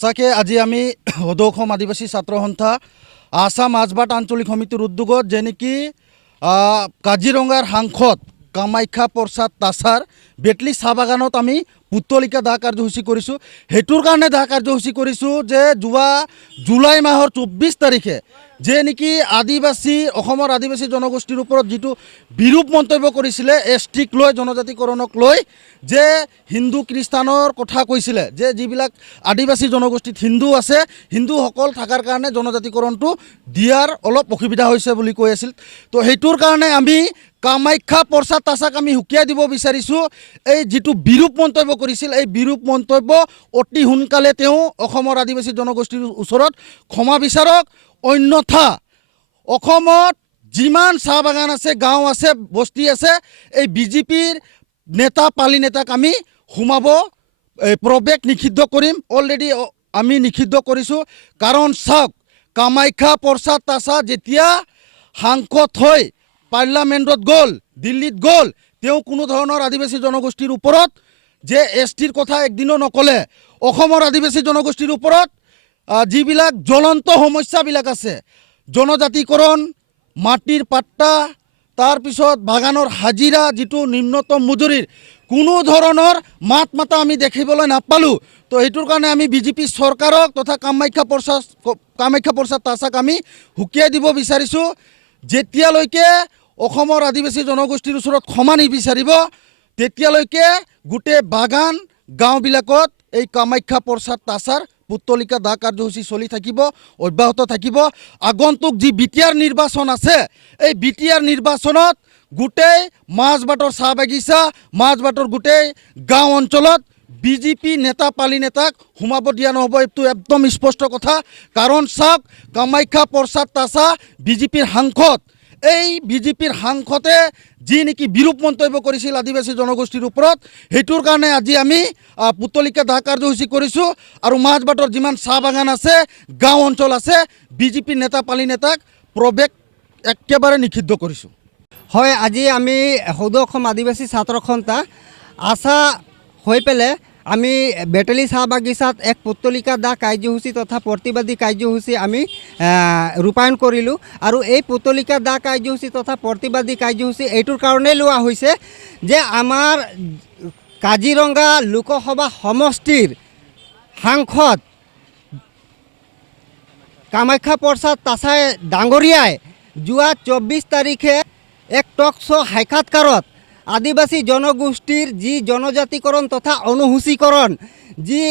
সঁচাকৈ আজি আমি সদৌ অসম আদিবাসী ছাত্ৰ সন্থা আসাম মাজবাট আঞ্চলিক সমিতিৰ উদ্যোগত যে নেকি কাজিৰঙাৰ সাংসদ কামাখ্যা প্ৰসাদ তাছাৰ বেটলি চাহ বাগানত আমি পুতলিকা দাহ কাৰ্যসূচী কৰিছোঁ। সেইটোৰ কাৰণে দাহ কাৰ্যসূচী কৰিছোঁ যে যোৱা জুলাই মাহৰ 24 তাৰিখে যে নেকি অসমৰ আদিবাসী জনগোষ্ঠীৰ ওপৰত যিটো বিৰূপ মন্তব্য কৰিছিলে এছটিক লৈ জনজাতিকৰণক লৈ যে হিন্দু খ্ৰীষ্টানৰ কথা কৈছিলে যে যিবিলাক আদিবাসী জনগোষ্ঠীত হিন্দু আছে হিন্দুসকল থকাৰ কাৰণে জনজাতিকৰণটো দিয়াৰ অলপ অসুবিধা হৈছে বুলি কৈ আছিল। তো সেইটোৰ কাৰণে আমি কামাখ্যা প্ৰসাদ তাছাক আমি সুকীয়াই দিব বিচাৰিছোঁ। এই যিটো বিৰূপ মন্তব্য কৰিছিল এই বিৰূপ মন্তব্য অতি সোনকালে তেওঁ অসমৰ আদিবাসী জনগোষ্ঠীৰ ওচৰত ক্ষমা বিচাৰক, অন্যথা অসমত যিমান চাহ বাগান আছে, গাঁও আছে, বস্তি আছে, এই বিজেপিৰ নেতা পালি নেতাক আমি সোমাব প্ৰৱেশ নিষিদ্ধ কৰিম। অলৰেডি আমি নিষিদ্ধ কৰিছোঁ। কাৰণ চাওক, কামাখ্যা প্ৰসাদ তাছা যেতিয়া সাংসদ হৈ পাৰ্লামেণ্টত গ'ল, দিল্লীত গ'ল, তেওঁ কোনো ধৰণৰ আদিবাসী জনগোষ্ঠীৰ ওপৰত যে এছটিৰ কথা একদিনো নক'লে। অসমৰ আদিবাসী জনগোষ্ঠীৰ ওপৰত যিবিলাক জ্বলন্ত সমস্যাবিলাক আছে, জনজাতিকৰণ, মাটিৰ পাট্টা, তাৰপিছত বাগানৰ হাজিৰা, যিটো নিম্নতম মজুৰিৰ কোনো ধৰণৰ মাত মাতা আমি দেখিবলৈ নাপালোঁ। তো সেইটোৰ কাৰণে আমি বিজেপি চৰকাৰক তথা কামাখ্যা প্ৰসাদ তাছাক আমি সুকীয়াই দিব বিচাৰিছোঁ। যেতিয়ালৈকে অসমৰ আদিবাসী জনগোষ্ঠীৰ ওচৰত ক্ষমা নিবিচাৰিব তেতিয়ালৈকে গোটেই বাগান গাঁওবিলাকত এই কামাখ্যা প্ৰসাদ তাছাৰ পুতলিকা দাহ কাৰ্যসূচী চলি থাকিব, অব্যাহত থাকিব। আগন্তুক যি বিটিআৰ নিৰ্বাচন আছে, এই বিটিআৰ নিৰ্বাচনত গোটেই মাজবাটৰ চাহ বাগিচা, মাজবাটৰ গোটেই গাঁও অঞ্চলত বিজেপি নেতা পালি নেতাক সোমাব দিয়া নহ'ব। এইটো একদম স্পষ্ট কথা। কাৰণ চাওক, কামাখ্যা প্ৰসাদ তাছা বিজেপিৰ সাংসদ, এই বিজেপিৰ সাংসদে যি নেকি বিৰূপ মন্তব্য কৰিছিল আদিবাসী জনগোষ্ঠীৰ ওপৰত, সেইটোৰ কাৰণে আজি আমি পুতলিকা দাহ কাৰ্যসূচী কৰিছোঁ। আৰু মাজবাটৰ যিমান চাহ বাগান আছে, গাঁও অঞ্চল আছে, বিজেপিৰ নেতা পালি নেতাক প্ৰৱেশ একেবাৰে নিষিদ্ধ কৰিছোঁ। হয়, আজি আমি সদৌ অসম আদিবাসী ছাত্ৰ সন্থা আশা হৈ পেলাই আমি বেটেলি চাহ বাগিচাত এক পুতলিকা দাহ কাৰ্যসূচী তথা প্ৰতিবাদী কাৰ্যসূচী আমি ৰূপায়ণ কৰিলোঁ। আৰু এই পুতলিকা দাহ কাৰ্যসূচী তথা প্ৰতিবাদী কাৰ্যসূচী এইটোৰ কাৰণেই লোৱা হৈছে যে আমাৰ কাজিৰঙা লোকসভা সমষ্টিৰ সাংসদ কামাখ্যা প্ৰসাদ তাছাই ডাঙৰীয়াই যোৱা 24 তাৰিখে এক টক শ্ব' সাক্ষাৎকাৰত আদিবাসী জনগোষ্ঠীৰ যি জনজাতিকৰণ তথা অনুসূচীকৰণ যি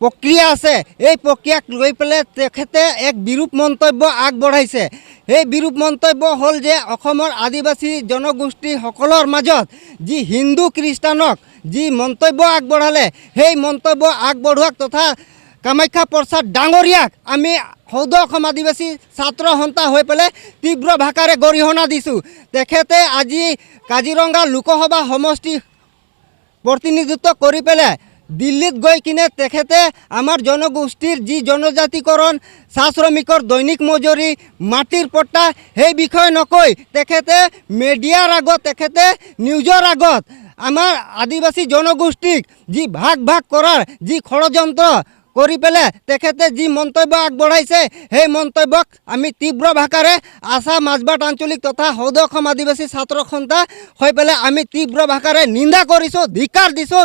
প্ৰক্ৰিয়া আছে, এই প্ৰক্ৰিয়াক লৈ পেলাই তেখেতে এক বিৰূপ মন্তব্য আগবঢ়াইছে। সেই বিৰূপ মন্তব্য হ'ল যে অসমৰ আদিবাসী জনগোষ্ঠীসকলৰ মাজত যি হিন্দু খ্ৰীষ্টানক যি মন্তব্য আগবঢ়ালে, সেই মন্তব্য আগবঢ়োৱাক তথা কামাখ্যা প্ৰসাদ ডাঙৰীয়াক আমি সদৌ অসম আদিবাসী ছাত্ৰ সন্থা হৈ পেলাই তীব্ৰ ভাষাৰে গৰিহণা দিছোঁ। তেখেতে আজি কাজিৰঙা লোকসভা সমষ্টি প্ৰতিনিধিত্ব কৰি পেলাই দিল্লীত গৈ কিনে তেখেতে আমাৰ জনগোষ্ঠীৰ যি জনজাতিকৰণ, চাহ শ্ৰমিকৰ দৈনিক মজুৰি, মাটিৰ পট্টা, সেই বিষয়ে নকৈ তেখেতে মিডিয়াৰ আগত, তেখেতে নিউজৰ আগত আমাৰ আদিবাসী জনগোষ্ঠীক যি ভাগ কৰাৰ যি ষড়যন্ত্ৰ কৰি পেলাই তেখেতে যি মন্তব্য আগবঢ়াইছে, সেই মন্তব্যক আমি তীব্ৰ ভাষাৰে আসাম মাজবাট আঞ্চলিক তথা সদৌ অসম আদিবাসী ছাত্ৰ সন্থা হৈ পেলাই আমি তীব্ৰ ভাষাৰে নিন্দা কৰিছোঁ, ধিক্কাৰ দিছোঁ।